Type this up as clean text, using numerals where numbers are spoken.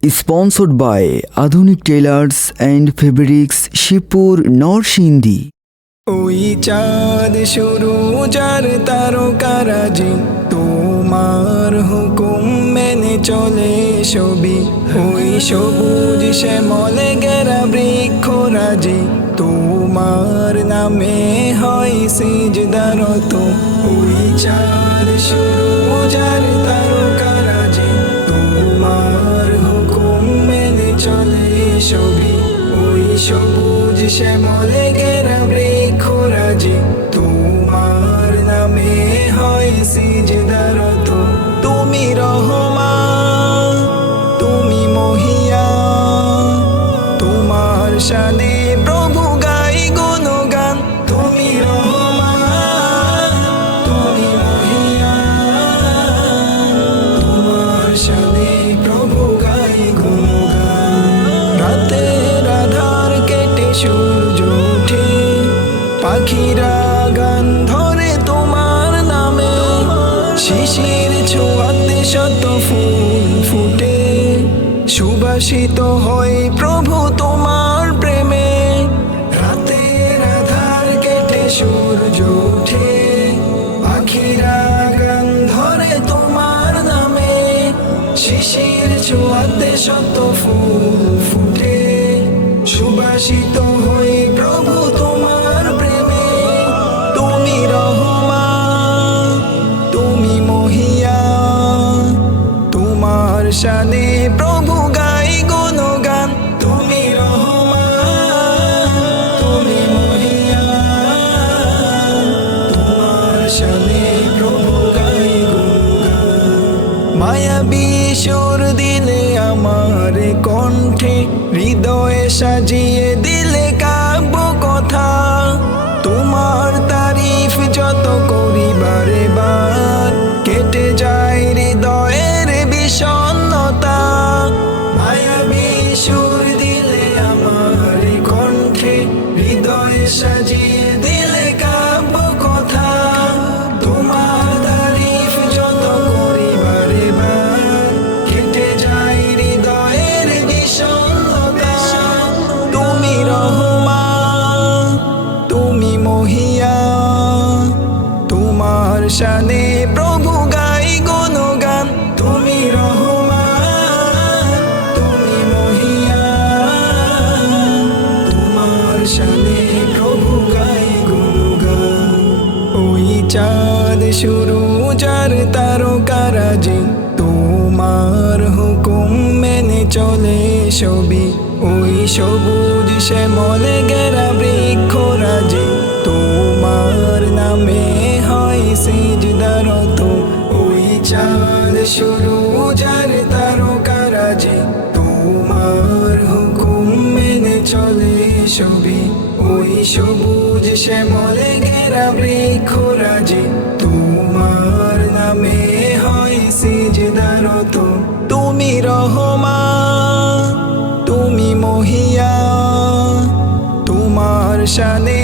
Sponsored by Adhunik Tailors and Fabrics, Shipur, Norsindi. ওই চাঁদ শুরু যার তারকারাজি, তোমার হুকুম মেনে চলে সবই। ওই সবুজ শ্যামলে ঘেরা বৃক্ষরাজি, তোমার নামে হয় সিজদারত। ওই চাঁদ শুরু যার তারকারাজি, তোমার হুকুম মেনে চলে সবই। ওই সবুজ শ্যামলে ঘেরা বৃক্ষরাজি, তোমার নামে হয় সিজদারত। তুমি রহমান, তুমি মহিয়ান, তোমার শানে প্রভু গাই গুণগান। তুমি রহমান, তুমি মহিয়ান, তোমার শানে প্রভু গাই গুণগান। রাতের আধার কেটে সূর্য ওঠে, পাখিরা গান ধরে তোমার নামে। শিশির ছোঁয়াতে শত ফুল ফুটে, সুবাসিত হয় প্রভু তোমার প্রেমে। রাতের আধার কেটে সূর্য ওঠে, পাখিরা গান ধরে তোমার নামে। শিশির ছোঁয়াতে শত ফুল ফুটে, সুবাসিত হই প্রভু তোমার প্রেমে। তুমি রহমান, তুমি মহিয়ান, তোমার শানে প্রভু গাই গুণগান। তুমি রহমান, তুমি মহিয়ান, তোমার শানে প্রভু গাই গুণগান। মায়াবী সুর দিলে আমার কণ্ঠে, হৃদয়ে সাজিয়ে দিলে কাব্য কথা। তোমার তারিফ যত করি বারে বার, কেটে যায় হৃদয়ের বিষণ্ণতা। মায়াবী সুর দিলে আমার কণ্ঠে, হৃদয়ে সাজিয়ে দিলে কাব্য কথা। তোমার তারিফ যত করি বারে বার, কেটে যায় হৃদয়ের বিষণ্ণতা। তুমি রহমান, তুমি মহিয়ান, তোমার শানে প্রভু গাই গুণগান। তুমি রহমান, তুমি মহিয়ান, তোমার শানে প্রভু গাই গুণগান। ওই চাঁদ শুরু যার তারকারাজি, তোমার হুকুম মেনে চলে সবই। ওই সবুজ শ্যামলে ঘেরা বৃক্ষরাজি, তোমার নামে হয় সিজদারত। ওই চাঁদ শুরু যার তারকারাজি, তোমার হুকুম মেনে চলে সবই। ওই সবুজ শ্যামলে ঘেরা বৃক্ষরাজি, তোমার নামে হয় সিজদারত। তুমি রহমান, তুমি মহিয়ান, তোমার শানে